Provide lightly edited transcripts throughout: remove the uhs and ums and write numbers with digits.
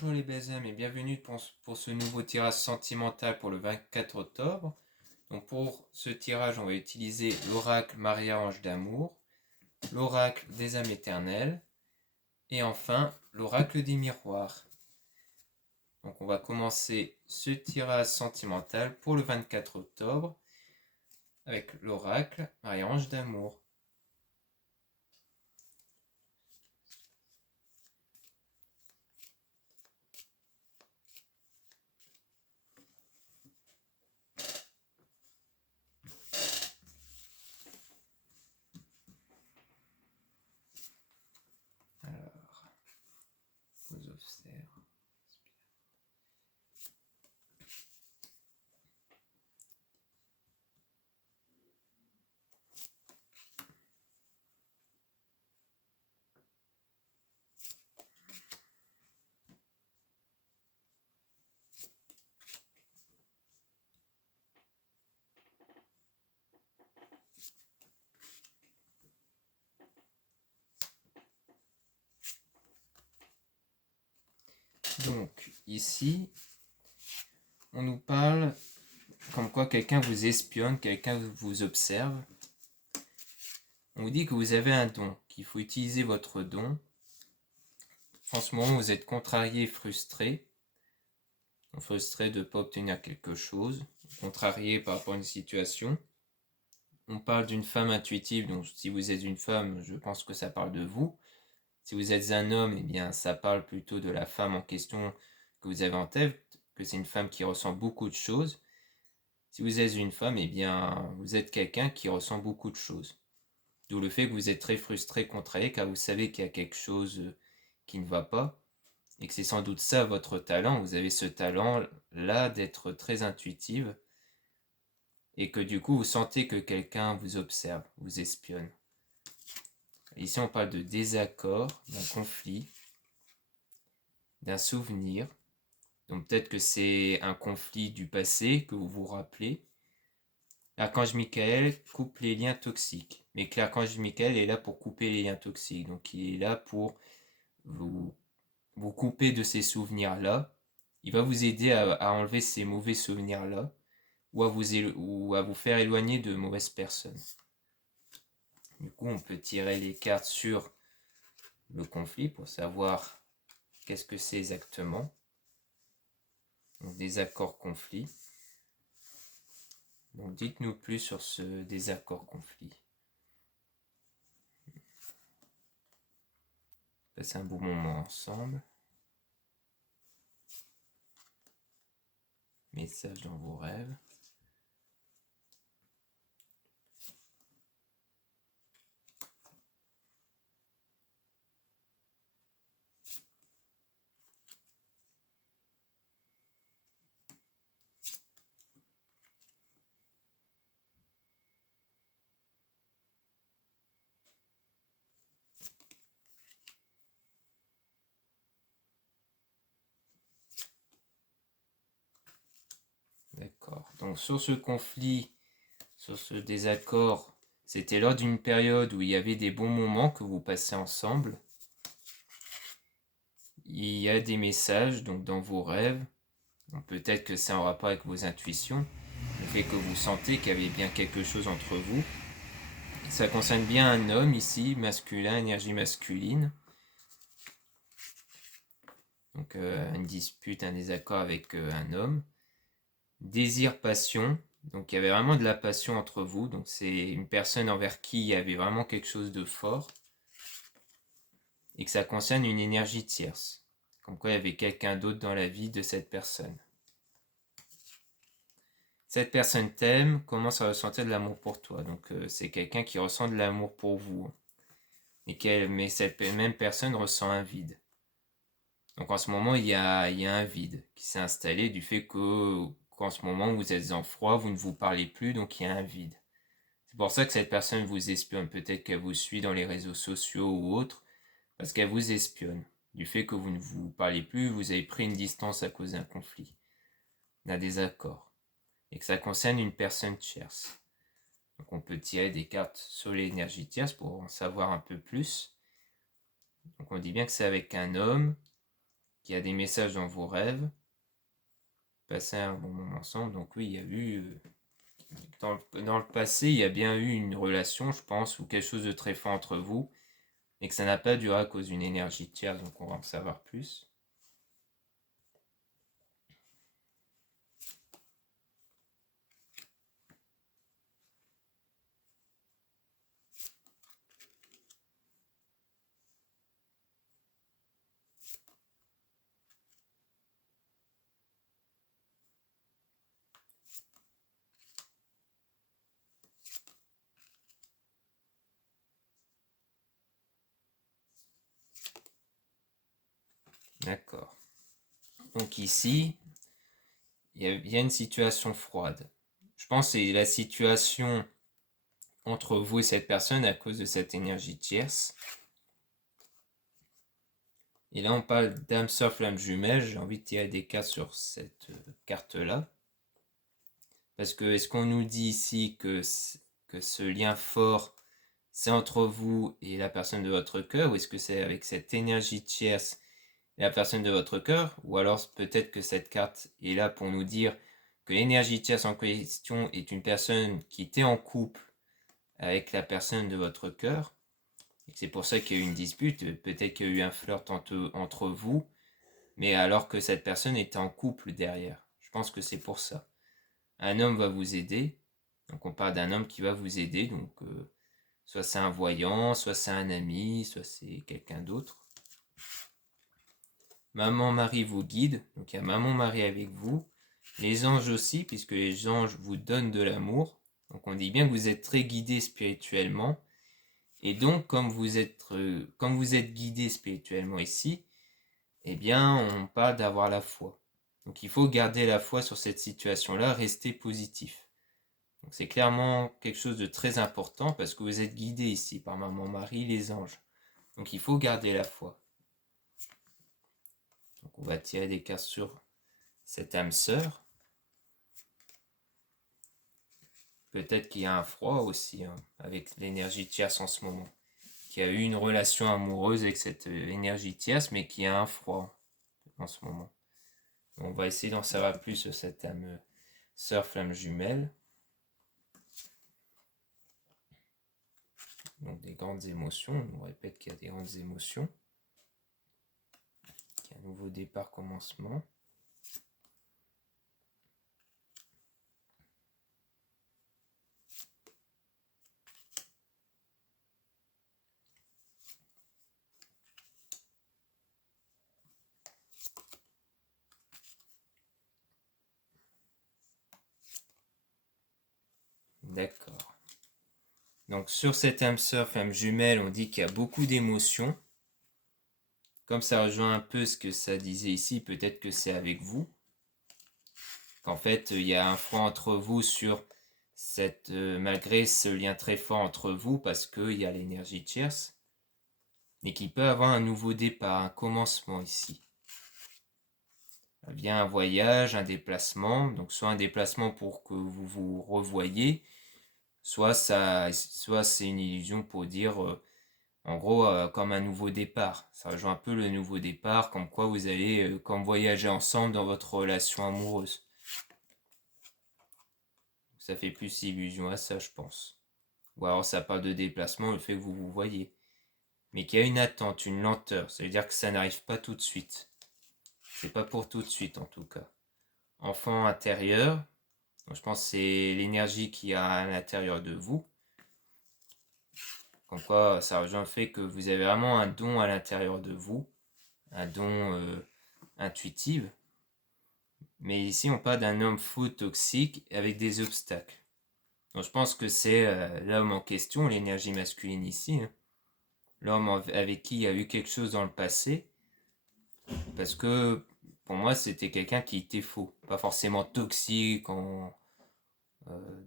Bonjour les belles âmes et bienvenue pour ce nouveau tirage sentimental pour le 24 octobre. Donc pour ce tirage, on va utiliser l'oracle Marie-Ange d'amour, l'oracle des âmes éternelles et enfin l'oracle des miroirs. Donc on va commencer ce tirage sentimental pour le 24 octobre avec l'oracle Marie-Ange d'amour. Alors, vous observez. Donc ici, on nous parle comme quoi quelqu'un vous espionne, quelqu'un vous observe. On vous dit que vous avez un don, qu'il faut utiliser votre don. En ce moment, vous êtes contrarié, frustré. Frustré de ne pas obtenir quelque chose, contrarié par rapport à une situation. On parle d'une femme intuitive, donc si vous êtes une femme, je pense que ça parle de vous. Si vous êtes un homme, eh bien ça parle plutôt de la femme en question que vous avez en tête, que c'est une femme qui ressent beaucoup de choses. Si vous êtes une femme, eh bien vous êtes quelqu'un qui ressent beaucoup de choses. D'où le fait que vous êtes très frustré, contrarié, car vous savez qu'il y a quelque chose qui ne va pas. Et que c'est sans doute ça votre talent. Vous avez ce talent-là d'être très intuitive. Et que du coup, vous sentez que quelqu'un vous observe, vous espionne. Ici, on parle de désaccord, d'un conflit, d'un souvenir. Donc peut-être que c'est un conflit du passé que vous vous rappelez. L'archange Michael coupe les liens toxiques. Mais que l'archange Michael est là pour couper les liens toxiques. Donc il est là pour vous couper de ces souvenirs-là. Il va vous aider à enlever ces mauvais souvenirs-là ou à vous faire éloigner de mauvaises personnes. Du coup, on peut tirer les cartes sur le conflit pour savoir qu'est-ce que c'est exactement. Donc, désaccord-conflit. Donc, dites-nous plus sur ce désaccord-conflit. Passez un bon moment ensemble. Message dans vos rêves. D'accord. Donc sur ce conflit, sur ce désaccord, c'était lors d'une période où il y avait des bons moments que vous passez ensemble. Il y a des messages donc dans vos rêves. Peut-être que c'est en rapport avec vos intuitions, le fait que vous sentez qu'il y avait bien quelque chose entre vous. Ça concerne bien un homme ici, masculin, énergie masculine. Donc une dispute, un désaccord avec un homme. Désir, passion. Donc il y avait vraiment de la passion entre vous. Donc c'est une personne envers qui il y avait vraiment quelque chose de fort. Et que ça concerne une énergie tierce. Comme quoi il y avait quelqu'un d'autre dans la vie de cette personne. Cette personne t'aime, commence à ressentir de l'amour pour toi. Donc c'est quelqu'un qui ressent de l'amour pour vous. Mais cette même personne ressent un vide. Donc en ce moment, il y a un vide qui s'est installé du fait qu'en ce moment, vous êtes en froid, vous ne vous parlez plus, donc il y a un vide. C'est pour ça que cette personne vous espionne. Peut-être qu'elle vous suit dans les réseaux sociaux ou autres, parce qu'elle vous espionne. Du fait que vous ne vous parlez plus, vous avez pris une distance à cause d'un conflit, d'un désaccord. Et que ça concerne une personne tierce. Donc on peut tirer des cartes sur l'énergie tierce pour en savoir un peu plus. Donc on dit bien que c'est avec un homme qu'il y a des messages dans vos rêves, passer un bon moment ensemble. Donc oui, il y a eu, dans le passé, il y a bien eu une relation, je pense, ou quelque chose de très fort entre vous, et que ça n'a pas duré à cause d'une énergie tierce, donc on va en savoir plus. D'accord. Donc ici, il y a une situation froide. Je pense que c'est la situation entre vous et cette personne à cause de cette énergie tierce. Et là, on parle d'âme sœur flamme jumelle. J'ai envie de tirer des cartes sur cette carte-là. Parce que est-ce qu'on nous dit ici que ce lien fort, c'est entre vous et la personne de votre cœur, ou est-ce que c'est avec cette énergie tierce et la personne de votre cœur, ou alors peut-être que cette carte est là pour nous dire que l'énergie tierce en question est une personne qui était en couple avec la personne de votre cœur, et c'est pour ça qu'il y a eu une dispute, peut-être qu'il y a eu un flirt entre vous, mais alors que cette personne était en couple derrière. Je pense que c'est pour ça. Un homme va vous aider, donc on parle d'un homme qui va vous aider, donc soit c'est un voyant, soit c'est un ami, soit c'est quelqu'un d'autre. Maman Marie vous guide, donc il y a Maman Marie avec vous. Les anges aussi, puisque les anges vous donnent de l'amour. Donc on dit bien que vous êtes très guidé spirituellement. Et donc, comme vous êtes guidé spirituellement ici, eh bien, on parle d'avoir la foi. Donc il faut garder la foi sur cette situation-là, rester positif. Donc c'est clairement quelque chose de très important parce que vous êtes guidé ici par Maman Marie, les anges. Donc il faut garder la foi. Donc on va tirer des cartes sur cette âme sœur. Peut-être qu'il y a un froid aussi, hein, avec l'énergie tierce en ce moment. Qui a eu une relation amoureuse avec cette énergie tierce, mais qui a un froid en ce moment. On va essayer d'en savoir plus sur cette âme sœur flamme jumelle. Donc des grandes émotions, on répète qu'il y a des grandes émotions. Qu'il y a un nouveau départ, commencement. D'accord. Donc sur cette âme sœur flamme jumelle, on dit qu'il y a beaucoup d'émotions. Comme ça rejoint un peu ce que ça disait ici, peut-être que c'est avec vous. Qu'en fait, il y a un froid entre vous sur malgré ce lien très fort entre vous, parce qu'il y a l'énergie tierce, et qu'il peut avoir un nouveau départ, un commencement ici. Vient un voyage, un déplacement, donc soit un déplacement pour que vous vous revoyiez, soit c'est une illusion pour dire, en gros, comme un nouveau départ. Ça rejoint un peu le nouveau départ, comme quoi vous allez comme voyager ensemble dans votre relation amoureuse. Ça fait plus illusion à ça, je pense. Ou alors ça parle de déplacement, le fait que vous vous voyez. Mais qu'il y a une attente, une lenteur. Ça veut dire que ça n'arrive pas tout de suite. C'est pas pour tout de suite en tout cas. Enfant intérieur, donc je pense que c'est l'énergie qu'il y a à l'intérieur de vous. Comme quoi ça rejoint le fait que vous avez vraiment un don à l'intérieur de vous. Un don intuitif. Mais ici on parle d'un homme faux toxique avec des obstacles. Donc je pense que c'est l'homme en question, l'énergie masculine ici. Hein. L'homme avec qui il y a eu quelque chose dans le passé. Parce que pour moi, c'était quelqu'un qui était faux. Pas forcément toxique,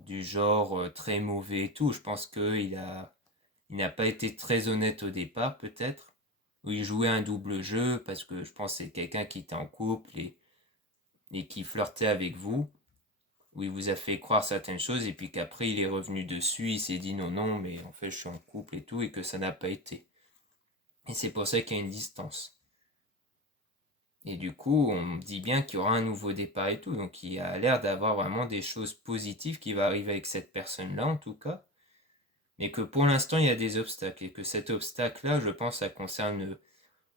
du genre très mauvais et tout. Je pense qu'il n'a pas été très honnête au départ, peut-être. Ou il jouait un double jeu, parce que je pense que c'est quelqu'un qui était en couple et qui flirtait avec vous. Où il vous a fait croire certaines choses, et puis qu'après il est revenu dessus, il s'est dit non, non, mais en fait je suis en couple et tout, et que ça n'a pas été. Et c'est pour ça qu'il y a une distance. Et du coup, on dit bien qu'il y aura un nouveau départ et tout. Donc il y a l'air d'avoir vraiment des choses positives qui vont arriver avec cette personne-là, en tout cas. Mais que pour l'instant, il y a des obstacles. Et que cet obstacle-là, je pense, ça concerne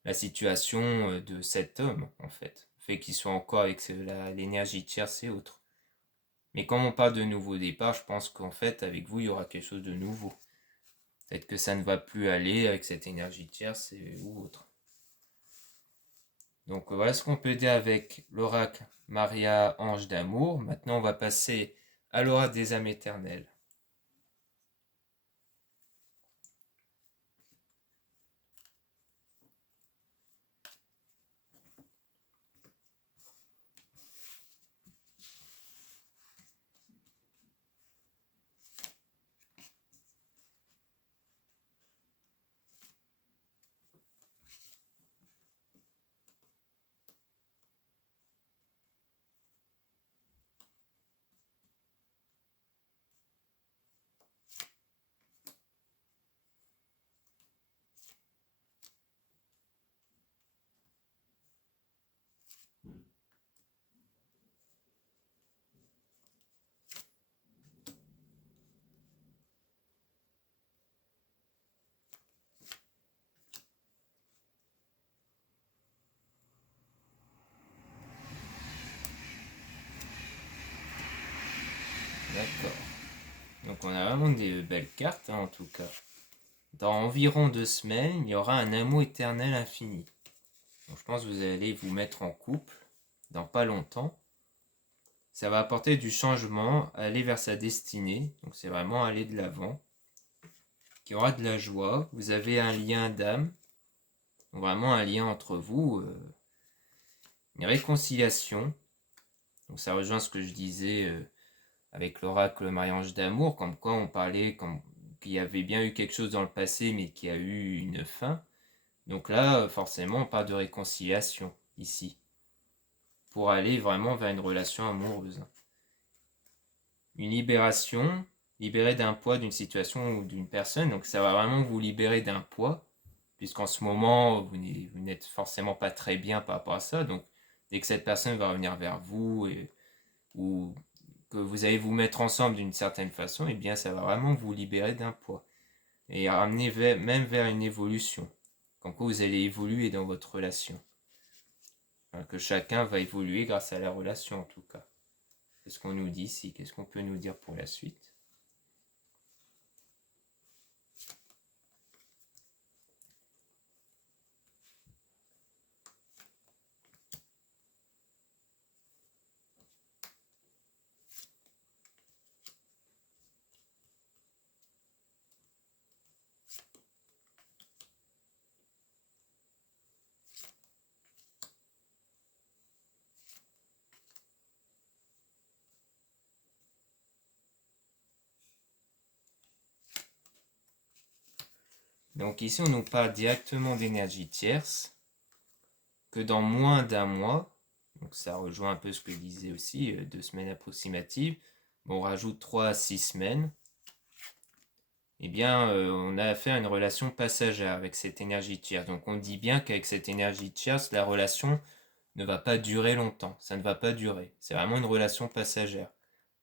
la situation de cet homme, en fait. Le fait qu'il soit encore avec l'énergie tierce et autres. Mais quand on parle de nouveau départ, je pense qu'en fait, avec vous, il y aura quelque chose de nouveau. Peut-être que ça ne va plus aller avec cette énergie tierce ou autre. Donc voilà ce qu'on peut dire avec l'oracle Maria Ange d'amour. Maintenant, on va passer à l'oracle des âmes éternelles. D'accord. Donc on a vraiment des belles cartes, en tout cas. Dans environ 2 semaines, il y aura un amour éternel infini. Donc je pense que vous allez vous mettre en couple dans pas longtemps. Ça va apporter du changement, aller vers sa destinée. Donc c'est vraiment aller de l'avant. Il y aura de la joie. Vous avez un lien d'âme. Vraiment un lien entre vous. Une réconciliation. Donc ça rejoint ce que je disais avec l'oracle Marie-Ange d'amour. Comme quoi on parlait qu'il y avait bien eu quelque chose dans le passé mais qui a eu une fin. Donc là, forcément, on parle de réconciliation ici. Pour aller vraiment vers une relation amoureuse. Une libération, libérée d'un poids, d'une situation ou d'une personne. Donc ça va vraiment vous libérer d'un poids, puisqu'en ce moment, vous n'êtes forcément pas très bien par rapport à ça. Donc dès que cette personne va revenir vers vous ou que vous allez vous mettre ensemble d'une certaine façon, eh bien ça va vraiment vous libérer d'un poids. Et ramener même vers une évolution. Comme quoi vous allez évoluer dans votre relation. Enfin, que chacun va évoluer grâce à la relation en tout cas. Qu'est-ce qu'on nous dit ici? Qu'est-ce qu'on peut nous dire pour la suite? Donc ici, on nous parle directement d'énergie tierce, que dans moins d'un mois, donc ça rejoint un peu ce que je disais aussi, 2 semaines approximatives, on rajoute 3 à 6 semaines, eh bien, on a affaire à une relation passagère avec cette énergie tierce. Donc on dit bien qu'avec cette énergie tierce, la relation ne va pas durer longtemps, ça ne va pas durer. C'est vraiment une relation passagère.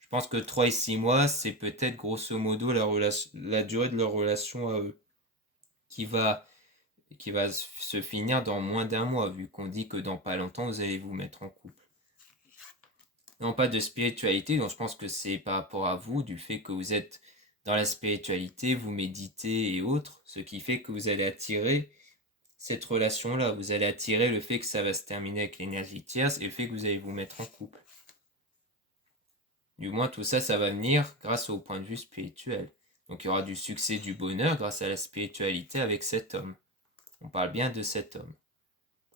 Je pense que 3 et 6 mois, c'est peut-être grosso modo la durée de leur relation à eux, qui va se finir dans moins d'un mois, vu qu'on dit que dans pas longtemps, vous allez vous mettre en couple. Non, pas de spiritualité, donc je pense que c'est par rapport à vous, du fait que vous êtes dans la spiritualité, vous méditez et autres, ce qui fait que vous allez attirer cette relation-là. Vous allez attirer le fait que ça va se terminer avec l'énergie tierce et le fait que vous allez vous mettre en couple. Du moins, tout ça, ça va venir grâce au point de vue spirituel. Donc il y aura du succès, du bonheur grâce à la spiritualité avec cet homme. On parle bien de cet homme.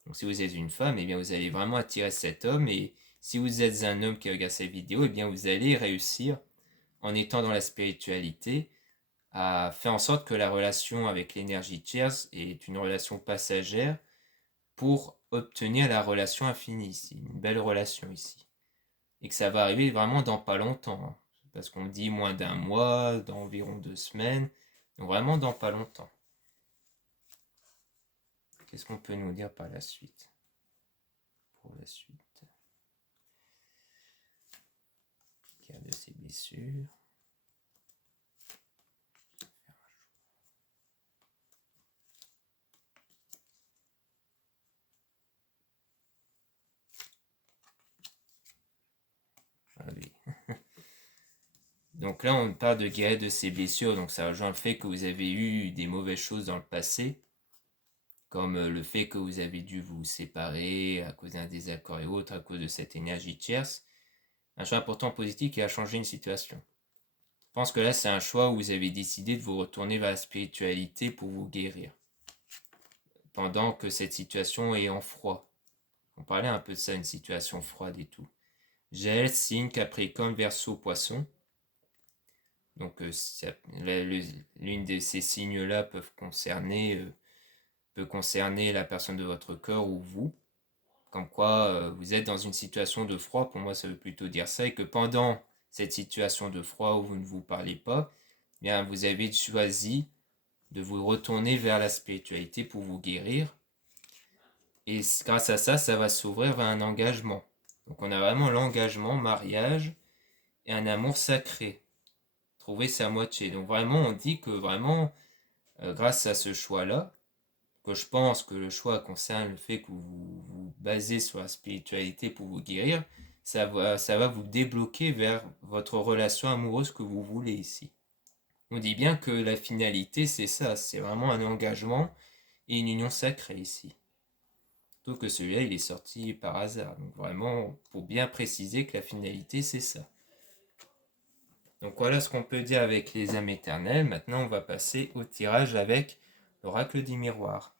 Donc si vous êtes une femme, eh bien vous allez vraiment attirer cet homme. Et si vous êtes un homme qui regarde cette vidéo, eh bien vous allez réussir, en étant dans la spiritualité, à faire en sorte que la relation avec l'énergie tierce est une relation passagère pour obtenir la relation infinie ici, une belle relation ici. Et que ça va arriver vraiment dans pas longtemps, hein, parce qu'on dit moins d'un mois, dans environ 2 semaines, donc vraiment dans pas longtemps. Qu'est-ce qu'on peut nous dire par la suite? pour la suite. Guérir de ses blessures. Ah oui. Donc là, on parle de guérir de ses blessures, donc ça rejoint le fait que vous avez eu des mauvaises choses dans le passé, comme le fait que vous avez dû vous séparer à cause d'un désaccord et autres, à cause de cette énergie tierce. Un choix important positif qui a changé une situation. Je pense que là, c'est un choix où vous avez décidé de vous retourner vers la spiritualité pour vous guérir. Pendant que cette situation est en froid. On parlait un peu de ça, une situation froide et tout. Gel, signe, Capricorne, Verseau, Poisson. Donc, l'une de ces signes-là peut concerner la personne de votre cœur ou vous. Comme quoi, vous êtes dans une situation de froid. Pour moi, ça veut plutôt dire ça. Et que pendant cette situation de froid où vous ne vous parlez pas, bien, vous avez choisi de vous retourner vers la spiritualité pour vous guérir. Et grâce à ça, ça va s'ouvrir vers un engagement. Donc, on a vraiment l'engagement, mariage et un amour sacré. Trouver sa moitié. Donc vraiment, on dit que vraiment, grâce à ce choix-là, que je pense que le choix concerne le fait que vous vous basez sur la spiritualité pour vous guérir, ça va vous débloquer vers votre relation amoureuse que vous voulez ici. On dit bien que la finalité, c'est ça, c'est vraiment un engagement et une union sacrée ici. Sauf que celui-là, il est sorti par hasard. Donc vraiment, pour bien préciser que la finalité, c'est ça. Donc voilà ce qu'on peut dire avec les âmes éternelles. Maintenant, on va passer au tirage avec l'oracle du miroir.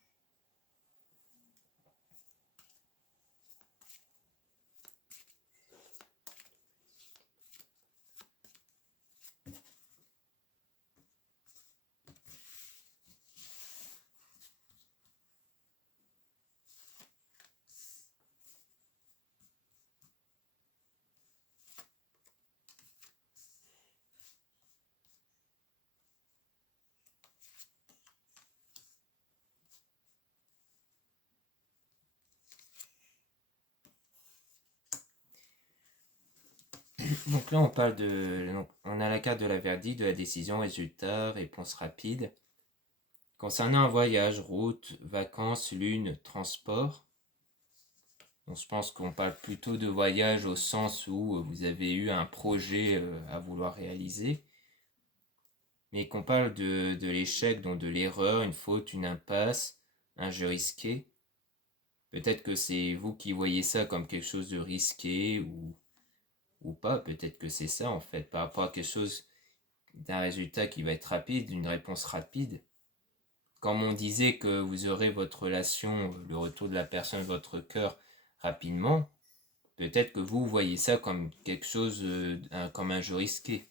Donc là, on a la carte de la verdict, de la décision, résultat, réponse rapide. Concernant un voyage, route, vacances, lune, transport, je pense qu'on parle plutôt de voyage au sens où vous avez eu un projet à vouloir réaliser, mais qu'on parle de l'échec, donc de l'erreur, une faute, une impasse, un jeu risqué. Peut-être que c'est vous qui voyez ça comme quelque chose de risqué ou pas. Peut-être que c'est ça en fait, par rapport à quelque chose d'un résultat qui va être rapide, d'une réponse rapide. Comme on disait que vous aurez votre relation, le retour de la personne de votre cœur rapidement, peut-être que vous voyez ça comme quelque chose, comme un jeu risqué.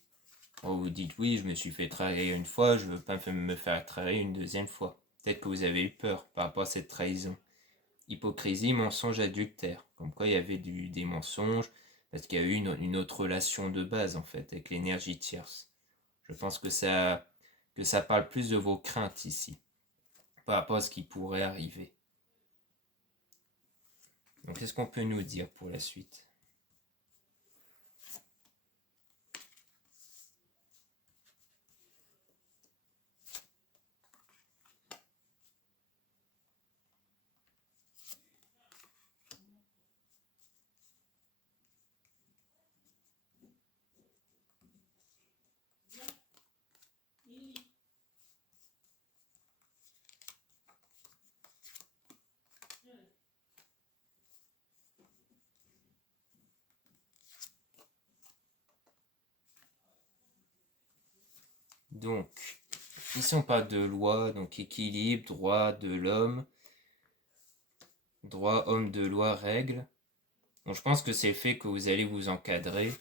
Vous dites oui, je me suis fait trahir une fois, je ne veux pas me faire trahir une deuxième fois. Peut-être que vous avez eu peur par rapport à cette trahison. Hypocrisie, mensonge, adultère. Comme quoi il y avait des mensonges, parce qu'il y a eu une autre relation de base en fait, avec l'énergie tierce. Je pense que ça parle plus de vos craintes ici, par rapport à ce qui pourrait arriver. Donc qu'est-ce qu'on peut nous dire pour la suite ? Donc, ici on parle de loi, donc équilibre, droit de l'homme, droit homme de loi, règle. Donc je pense que c'est le fait que vous allez vous encadrer,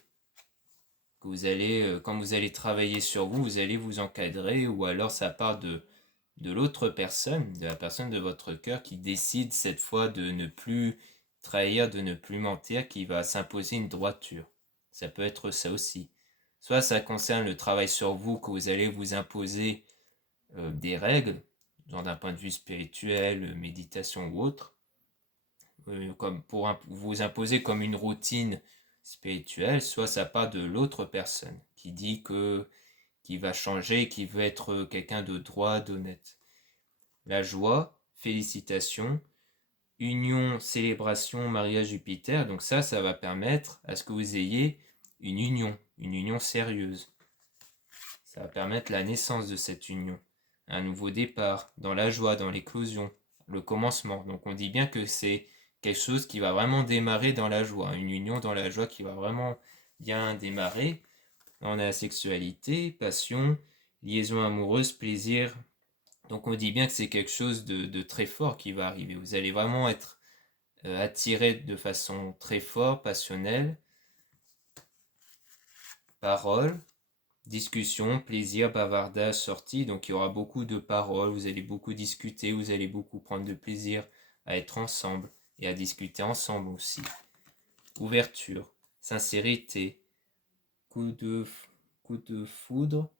que vous allez, quand vous allez travailler sur vous, vous allez vous encadrer, ou alors ça part de l'autre personne, de la personne de votre cœur qui décide cette fois de ne plus trahir, de ne plus mentir, qui va s'imposer une droiture. Ça peut être ça aussi. Soit ça concerne le travail sur vous, que vous allez vous imposer des règles, genre d'un point de vue spirituel, méditation ou autre. comme pour vous imposer comme une routine spirituelle, soit ça part de l'autre personne qui dit qu'il va changer, qui veut être quelqu'un de droit, d'honnête. La joie, félicitations, union, célébration, mariage Jupiter, donc ça va permettre à ce que vous ayez une union sérieuse. Ça va permettre la naissance de cette union, un nouveau départ, dans la joie, dans l'éclosion, le commencement. Donc on dit bien que c'est quelque chose qui va vraiment démarrer dans la joie, une union dans la joie qui va vraiment bien démarrer. On a la sexualité, passion, liaison amoureuse, plaisir. Donc on dit bien que c'est quelque chose de très fort qui va arriver. Vous allez vraiment être attiré de façon très forte, passionnelle. Parole, discussion, plaisir, bavardage, sortie. Donc il y aura beaucoup de paroles, vous allez beaucoup discuter, vous allez beaucoup prendre de plaisir à être ensemble et à discuter ensemble aussi. Ouverture, sincérité, coup de foudre,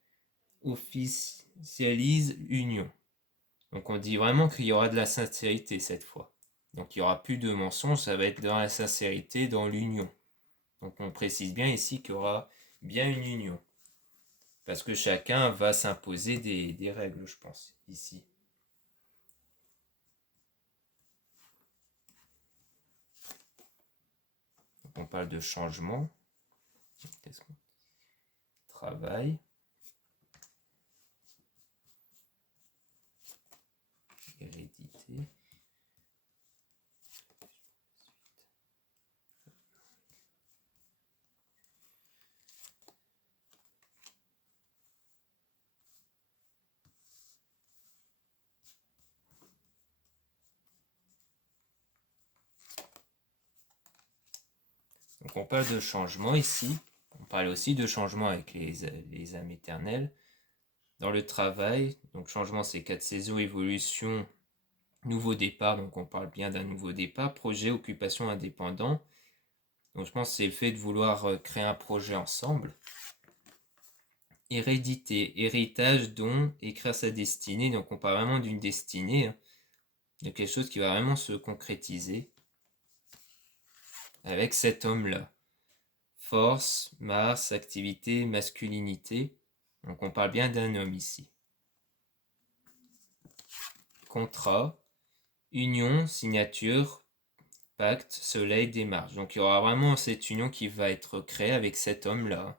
officialise union. Donc on dit vraiment qu'il y aura de la sincérité cette fois. Donc il n'y aura plus de mensonges, ça va être dans la sincérité, dans l'union. Donc on précise bien ici qu'il y aura bien une union. Parce que chacun va s'imposer des règles, je pense, ici. Donc on parle de changement. Travail. Hérédité. Donc on parle de changement ici. On parle aussi de changement avec les âmes éternelles. Dans le travail, donc changement c'est 4 saisons, évolution, nouveau départ, donc on parle bien d'un nouveau départ, projet, occupation, indépendant. Donc je pense que c'est le fait de vouloir créer un projet ensemble. Hérédité, héritage, don, écrire sa destinée, donc on parle vraiment d'une destinée, de quelque chose qui va vraiment se concrétiser avec cet homme-là. Force, Mars, activité, masculinité, donc on parle bien d'un homme ici. Contrat, union, signature, pacte, soleil, démarche. Donc il y aura vraiment cette union qui va être créée avec cet homme-là.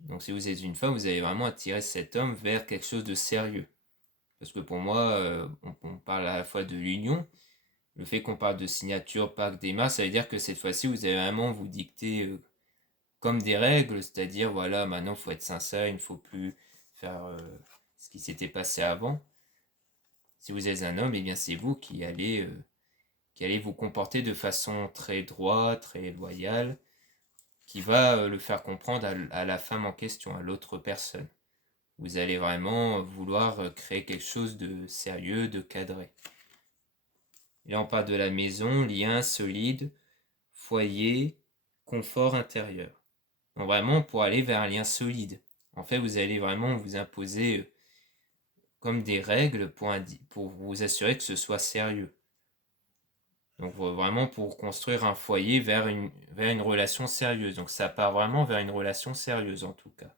Donc si vous êtes une femme, vous allez vraiment attirer cet homme vers quelque chose de sérieux. Parce que pour moi, on parle à la fois de l'union. Le fait qu'on parle de signature, pacte, démarche, ça veut dire que cette fois-ci, vous allez vraiment vous dicter comme des règles. C'est-à-dire, voilà, maintenant, il faut être sincère, il ne faut plus faire ce qui s'était passé avant. Si vous êtes un homme, eh bien c'est vous qui allez vous comporter de façon très droite, très loyale, qui va le faire comprendre à la femme en question, à l'autre personne. Vous allez vraiment vouloir créer quelque chose de sérieux, de cadré. Et là, on parle de la maison, lien solide, foyer, confort intérieur. Donc vraiment pour aller vers un lien solide. En fait, vous allez vraiment vous imposer comme des règles pour vous assurer que ce soit sérieux. Donc vraiment pour construire un foyer vers une relation sérieuse. Donc ça part vraiment vers une relation sérieuse en tout cas.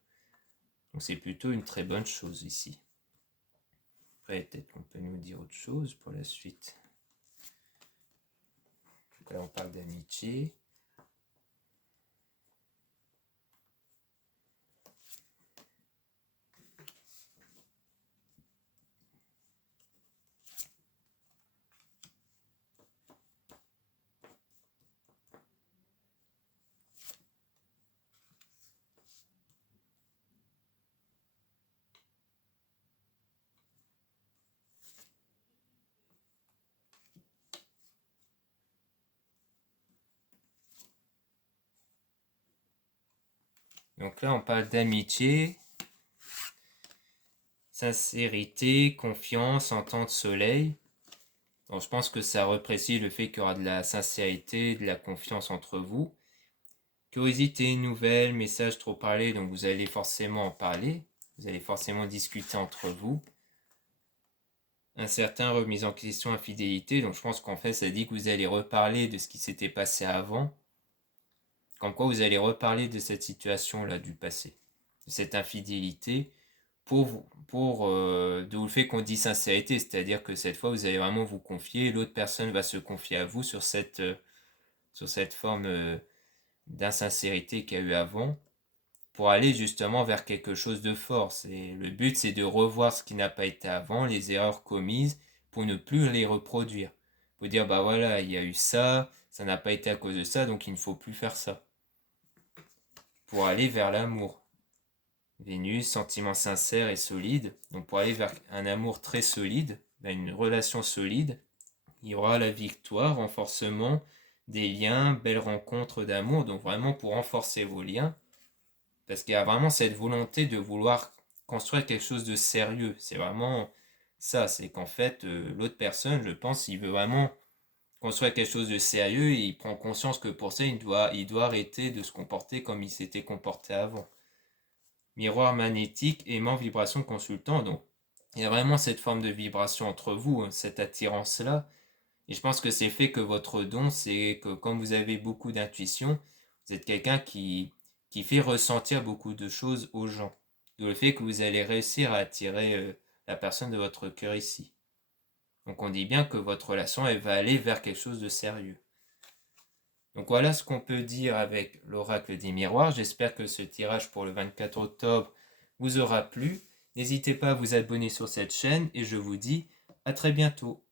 Donc c'est plutôt une très bonne chose ici. Après peut-être qu'on peut nous dire autre chose pour la suite. Là on parle d'amitié. Donc là, on parle d'amitié, sincérité, confiance, entente, soleil. Donc je pense que ça reprécise le fait qu'il y aura de la sincérité, de la confiance entre vous. Curiosité, nouvelles, messages trop parlés, donc vous allez forcément en parler. Vous allez forcément discuter entre vous. un certain remise en question, infidélité. Donc je pense qu'en fait ça dit que vous allez reparler de ce qui s'était passé avant. Comme quoi vous allez reparler de cette situation-là du passé, de cette infidélité, d'où le fait qu'on dit sincérité, c'est-à-dire que cette fois vous allez vraiment vous confier, l'autre personne va se confier à vous sur cette forme d'insincérité qu'il y a eu avant, pour aller justement vers quelque chose de fort. Le but, c'est de revoir ce qui n'a pas été avant, les erreurs commises, pour ne plus les reproduire. Pour dire, bah voilà, il y a eu ça, ça n'a pas été à cause de ça, donc il ne faut plus faire ça. Pour aller vers l'amour. Vénus, sentiment sincère et solide. Donc pour aller vers un amour très solide, une relation solide, il y aura la victoire, renforcement des liens, belles rencontres d'amour. Donc vraiment pour renforcer vos liens. Parce qu'il y a vraiment cette volonté de vouloir construire quelque chose de sérieux. C'est vraiment ça, c'est qu'en fait, l'autre personne, je pense, il veut vraiment construire quelque chose de sérieux et il prend conscience que pour ça, il doit arrêter de se comporter comme il s'était comporté avant. Miroir magnétique, aimant, vibration, consultant. Donc, il y a vraiment cette forme de vibration entre vous, cette attirance-là. Et je pense que c'est fait que votre don, c'est que comme vous avez beaucoup d'intuition, vous êtes quelqu'un qui fait ressentir beaucoup de choses aux gens. D'où le fait que vous allez réussir à attirer la personne de votre cœur ici. Donc on dit bien que votre relation, elle va aller vers quelque chose de sérieux. Donc voilà ce qu'on peut dire avec l'oracle des miroirs. J'espère que ce tirage pour le 24 octobre vous aura plu. N'hésitez pas à vous abonner sur cette chaîne et je vous dis à très bientôt.